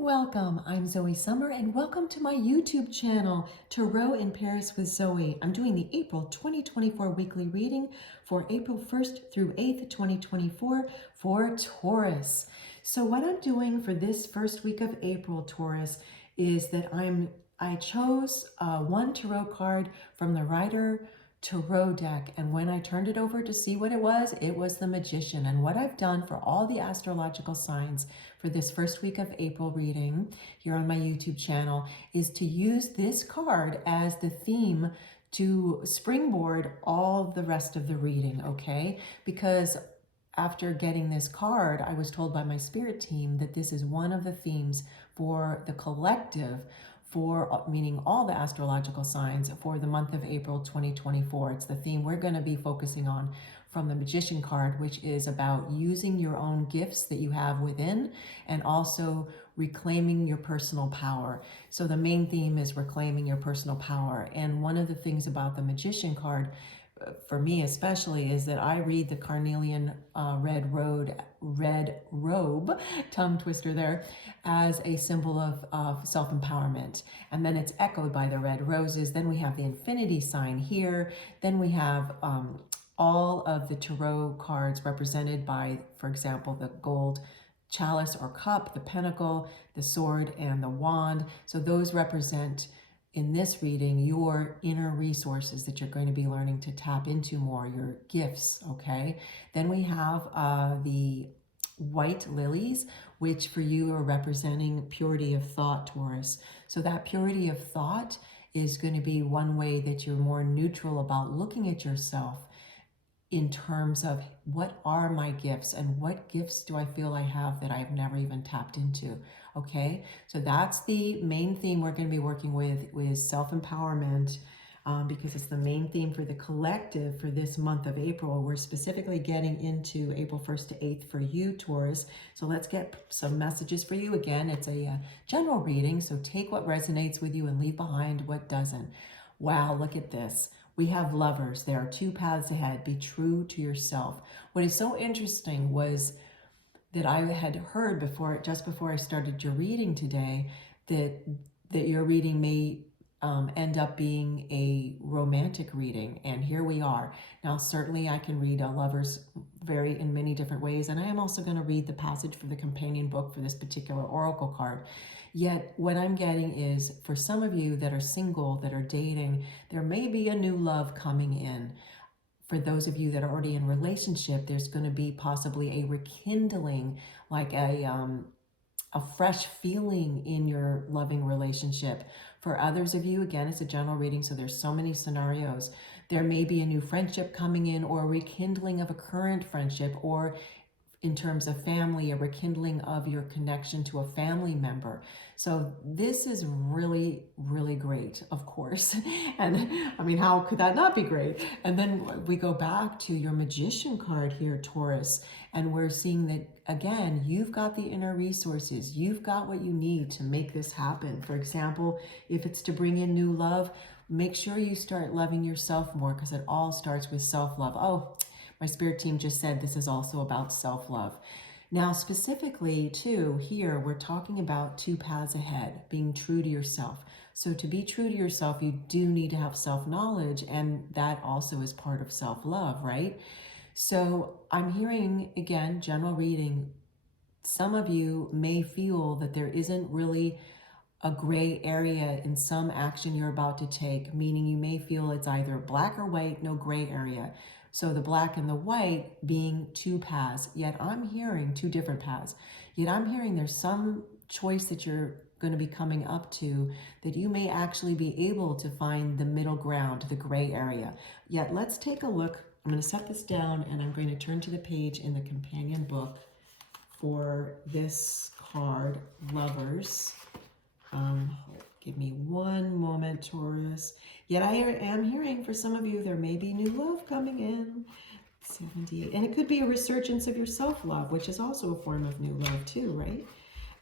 Welcome, I'm Zoe Summer and welcome to my YouTube channel, Tarot in Paris with Zoe. I'm doing the April 2024 weekly reading for April 1st through 8th, 2024 for Taurus. So what I'm doing for this first week of April, Taurus, is that I chose one tarot card from the Rider Tarot deck, and when I turned it over to see what it was the Magician. And what I've done for all the astrological signs for this first week of April reading here on my YouTube channel is to use this card as the theme to springboard all the rest of the reading, okay? Because after getting this card, I was told by my spirit team that this is one of the themes for the collective, for meaning all the astrological signs for the month of April 2024. It's the theme we're going to be focusing on from the Magician card, which is about using your own gifts that you have within and also reclaiming your personal power. So the main theme is reclaiming your personal power. And one of the things about the Magician card, for me especially, is that I read the carnelian red robe, tongue twister there, as a symbol of self-empowerment. And then it's echoed by the red roses. Then we have the infinity sign here. Then we have all of the tarot cards represented by, for example, the gold chalice or cup, the pentacle, the sword, and the wand. So those represent, in this reading, your inner resources that you're going to be learning to tap into more, your gifts, okay? Then we have the white lilies, which for you are representing purity of thought, Taurus. So that purity of thought is going to be one way that you're more neutral about looking at yourself in terms of what are my gifts and what gifts do I feel I have that I've never even tapped into, okay? So that's the main theme we're going to be working with self-empowerment, because it's the main theme for the collective for this month of April. We're specifically getting into April 1st to 8th for you, Taurus. So let's get some messages for you. Again, it's a general reading, so take what resonates with you and leave behind what doesn't. Wow, look at this. We have lovers. There are two paths ahead. Be true to yourself. What is so interesting was that I had heard before, just before I started your reading today, that your reading may end up being a romantic reading, and here we are. Now, certainly I can read a lover's in many different ways, and I am also going to read the passage for the companion book for this particular oracle card. Yet what I'm getting is, for some of you that are single, that are dating, there may be a new love coming in. For those of you that are already in relationship, there's going to be possibly a rekindling, like a fresh feeling in your loving relationship. For others of you, again, it's a general reading, so there's so many scenarios. There may be a new friendship coming in, or a rekindling of a current friendship, or in terms of family, a rekindling of your connection to a family member. So this is really, really great, of course. And I mean, how could that not be great? And then we go back to your Magician card here, Taurus, and we're seeing that, again, you've got the inner resources. You've got what you need to make this happen. For example, if it's to bring in new love, make sure you start loving yourself more, because it all starts with self-love. Oh, my spirit team just said this is also about self-love. Now, specifically, too, here we're talking about two paths ahead, being true to yourself. So to be true to yourself, you do need to have self-knowledge, and that also is part of self-love, right? So I'm hearing, again, general reading, some of you may feel that there isn't really a gray area in some action you're about to take, meaning you may feel it's either black or white, no gray area. So the black and the white being two paths, yet I'm hearing two different paths. Yet I'm hearing there's some choice that you're going to be coming up to that you may actually be able to find the middle ground, the gray area. Yet let's take a look. I'm going to set this down and I'm going to turn to the page in the companion book for this card, Lovers. Give me one moment, Taurus. Yet I am hearing for some of you, there may be new love coming in. 78. And it could be a resurgence of your self-love, which is also a form of new love too, right?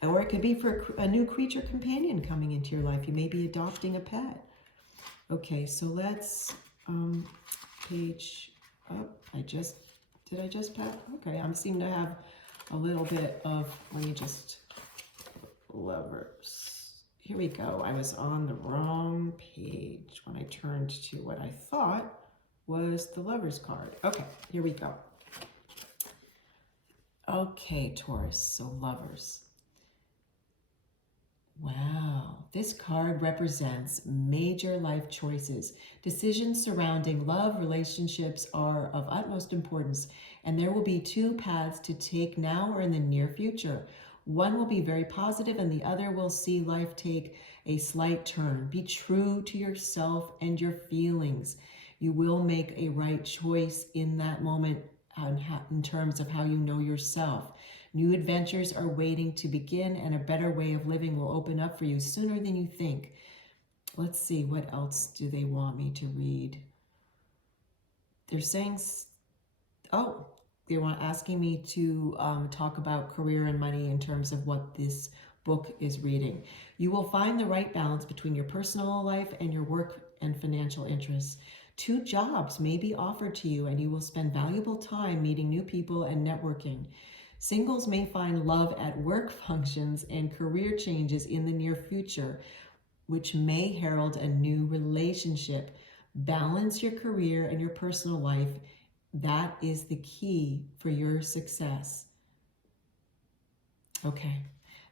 Or it could be for a new creature companion coming into your life. You may be adopting a pet. Okay, so let's page up. Did I just pack? Okay, I seem to have a little bit of, let me just Lovers. Here we go. I was on the wrong page when I turned to what I thought was the Lovers card. Okay, here we go. Okay, Taurus, so Lovers. Wow, this card represents major life choices. Decisions surrounding love, relationships are of utmost importance, and there will be two paths to take now or in the near future. One will be very positive, and the other will see life take a slight turn. Be true to yourself and your feelings. You will make a right choice in that moment in terms of how you know yourself. New adventures are waiting to begin, and a better way of living will open up for you sooner than you think. Let's see, what else do they want me to read? They're saying, oh, they want asking me to talk about career and money in terms of what this book is reading. You will find the right balance between your personal life and your work and financial interests. 2 jobs may be offered to you, and you will spend valuable time meeting new people and networking. Singles may find love at work functions and career changes in the near future, which may herald a new relationship. Balance your career and your personal life. That is the key for your success. Okay,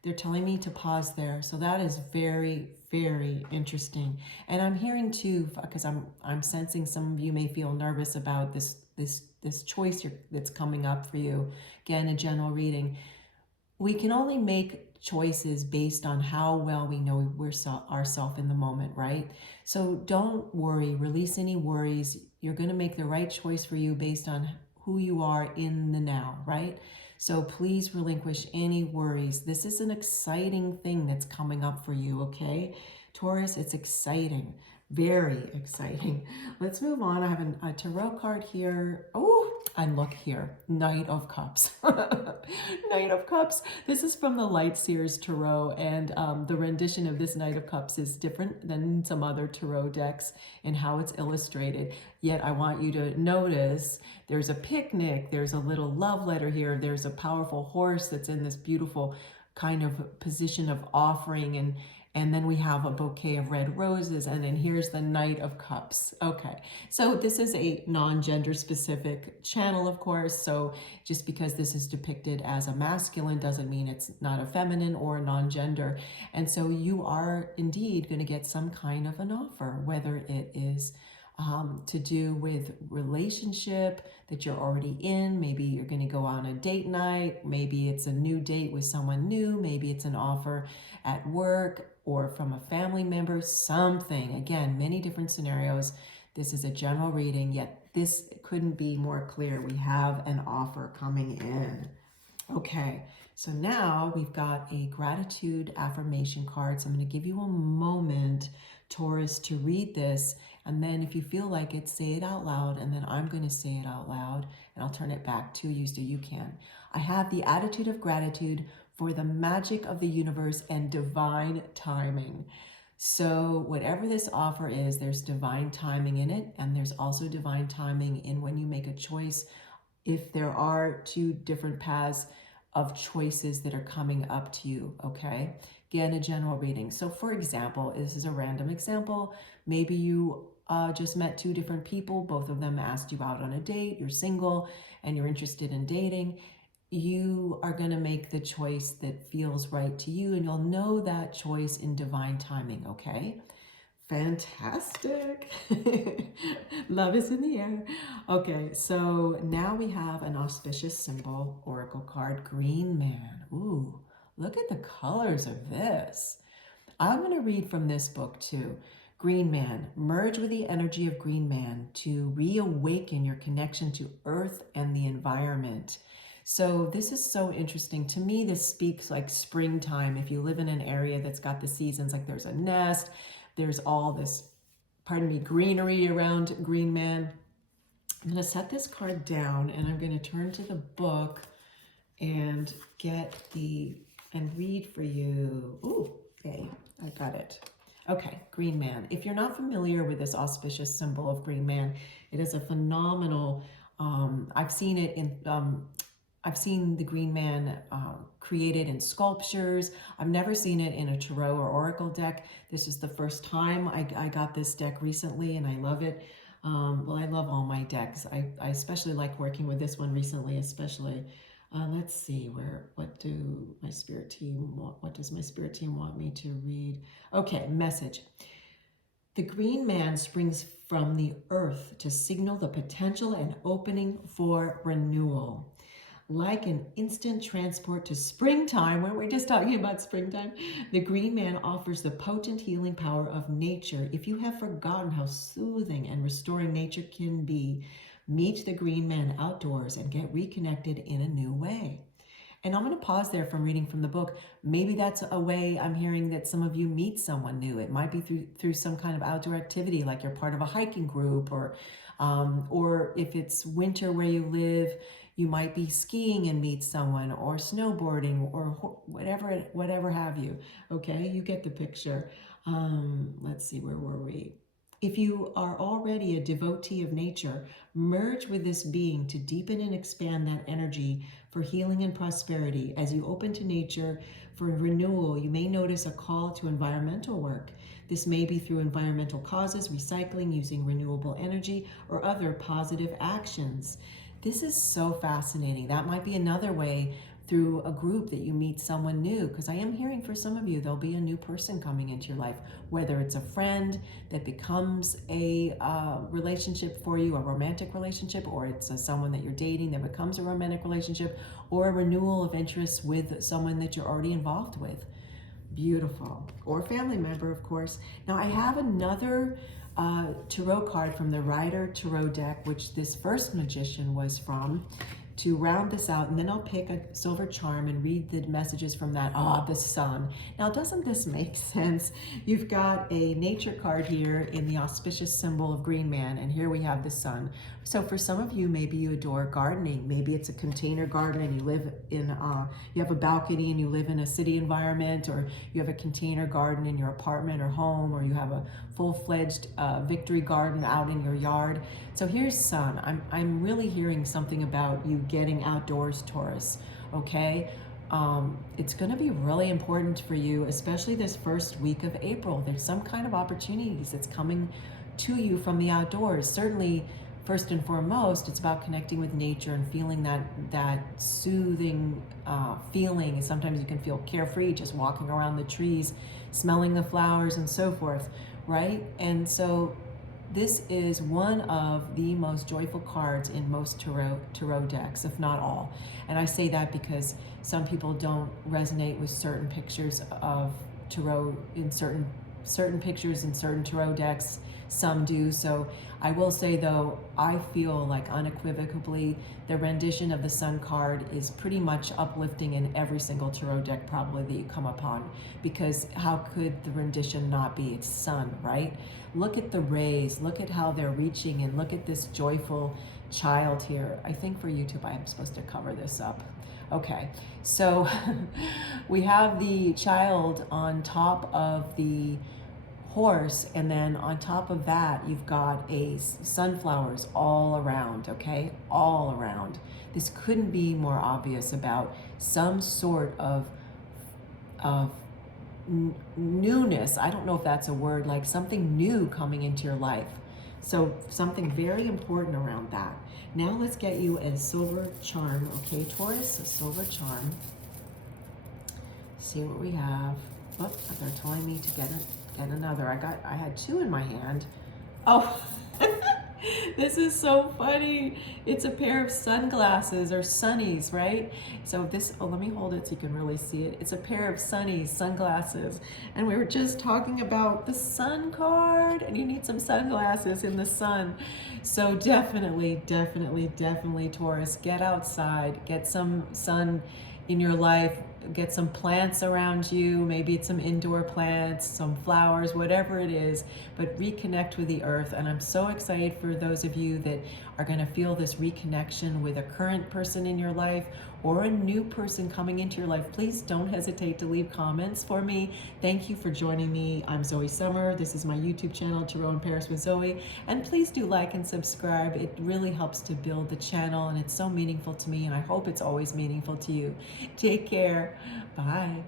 they're telling me to pause there. So that is very, very interesting. And I'm hearing too, because I'm sensing some of you may feel nervous about this choice that's coming up for you. Again, a general reading. We can only make choices based on how well we know ourselves in the moment, right? So don't worry, release any worries. You're going to make the right choice for you based on who you are in the now, right? So please relinquish any worries. This is an exciting thing that's coming up for you, okay? Taurus, it's exciting. Very exciting. Let's move on. I have a tarot card here. Oh, and look here. Knight of Cups. Knight of Cups. This is from the Light Seers Tarot, and the rendition of this Knight of Cups is different than some other tarot decks in how it's illustrated. Yet I want you to notice there's a picnic, there's a little love letter here, there's a powerful horse that's in this beautiful kind of position of offering, and then we have a bouquet of red roses, and then here's the Knight of Cups. Okay, so this is a non-gender specific channel, of course, so just because this is depicted as a masculine doesn't mean it's not a feminine or a non-gender. And so you are indeed going to get some kind of an offer, whether it is to do with relationship that you're already in. Maybe you're going to go on a date night. Maybe it's a new date with someone new. Maybe it's an offer at work or from a family member, something. Again, many different scenarios. This is a general reading, yet this couldn't be more clear. We have an offer coming in. Okay, so now we've got a gratitude affirmation card. So I'm going to give you a moment, Taurus, to read this. And then if you feel like it, say it out loud. And then I'm going to say it out loud. And I'll turn it back to you so you can. I have the attitude of gratitude for the magic of the universe and divine timing. So whatever this offer is, there's divine timing in it. And there's also divine timing in when you make a choice. If there are 2 different paths of choices that are coming up to you, okay? Again, a general reading. So for example, this is a random example. Maybe you just met 2 different people. Both of them asked you out on a date. You're single and you're interested in dating. You are going to make the choice that feels right to you, and you'll know that choice in divine timing, okay? Fantastic. Love is in the air. Okay, so now we have an auspicious symbol, oracle card, Green Man. Ooh, look at the colors of this. I'm going to read from this book too. Green Man, merge with the energy of Green Man to reawaken your connection to Earth and the environment. So this is so interesting. To me, this speaks like springtime. If you live in an area that's got the seasons, like there's a nest, there's all this, pardon me, greenery around Green Man. I'm going to set this card down and I'm going to turn to the book and read for you. Ooh, okay, I got it. Okay, Green Man. If you're not familiar with this auspicious symbol of Green Man, it is a phenomenal, I've seen it in I've seen the Green Man created in sculptures. I've never seen it in a tarot or oracle deck. This is the first time I got this deck recently, and I love it. Well, I love all my decks. I especially like working with this one recently, especially. Let's see, what do my spirit team want? What does my spirit team want me to read? Okay, message. The Green Man springs from the earth to signal the potential and opening for renewal. Like an instant transport to springtime, weren't we just talking about springtime? The Green Man offers the potent healing power of nature. If you have forgotten how soothing and restoring nature can be, meet the Green Man outdoors and get reconnected in a new way. And I'm going to pause there from reading from the book. Maybe that's a way I'm hearing that some of you meet someone new. It might be through some kind of outdoor activity, like you're part of a hiking group, or if it's winter where you live, you might be skiing and meet someone, or snowboarding, or whatever have you. Okay, you get the picture. Let's see, where were we? If you are already a devotee of nature, merge with this being to deepen and expand that energy for healing and prosperity. As you open to nature for renewal, you may notice a call to environmental work. This may be through environmental causes, recycling, using renewable energy, or other positive actions. This is so fascinating. That might be another way through a group that you meet someone new, because I am hearing for some of you there'll be a new person coming into your life, whether it's a friend that becomes a relationship for you, a romantic relationship, or it's someone that you're dating that becomes a romantic relationship, or a renewal of interest with someone that you're already involved with. Beautiful. Or a family member, of course. Now I have another tarot card from the Rider Tarot deck, which this first magician was from, to round this out, and then I'll pick a silver charm and read the messages from that. The sun. Now, doesn't this make sense? You've got a nature card here in the auspicious symbol of Green Man, and here we have the sun. So for some of you, maybe you adore gardening. Maybe it's a container garden and you live in, you have a balcony and you live in a city environment, or you have a container garden in your apartment or home, or you have a full-fledged victory garden out in your yard. So here's sun. I'm really hearing something about you getting outdoors, Taurus, okay? It's going to be really important for you, especially this first week of April. There's some kind of opportunities that's coming to you from the outdoors. Certainly, first and foremost, it's about connecting with nature and feeling that soothing feeling. And sometimes you can feel carefree just walking around the trees, smelling the flowers and so forth, right? And so this is one of the most joyful cards in most tarot decks, if not all. And I say that because some people don't resonate with certain pictures of tarot in certain pictures in certain tarot decks. Some do. So I will say, though, I feel like unequivocally the rendition of the sun card is pretty much uplifting in every single tarot deck probably that you come upon, because how could the rendition not be? It's sun, right? Look at the rays, look at how they're reaching, and look at this joyful child here. I think for YouTube I'm supposed to cover this up. Okay, so we have the child on top of the horse, and then on top of that you've got sunflowers all around, okay? All around. This couldn't be more obvious about some sort of newness. I don't know if that's a word, like something new coming into your life. So something very important around that. Now let's get you a silver charm, okay, Taurus? A silver charm. See what we have. Oh, they're telling me to get another. I had two in my hand. Oh, this is so funny. It's a pair of sunglasses, or sunnies, right? So let me hold it so you can really see it. It's a pair of sunnies, sunglasses. And we were just talking about the sun card, and you need some sunglasses in the sun. So definitely, Taurus, get outside, get some sun in your life. get some plants around you. Maybe it's some indoor plants, some flowers, whatever it is, but reconnect with the earth. And I'm so excited for those of you that are going to feel this reconnection with a current person in your life or a new person coming into your life. Please don't hesitate to leave comments for me. Thank you for joining me. I'm Zoe Summer. This is my YouTube channel, Tarot in Paris with Zoe. And please do like and subscribe. It really helps to build the channel, and it's so meaningful to me, and I hope it's always meaningful to you. Take care. Bye.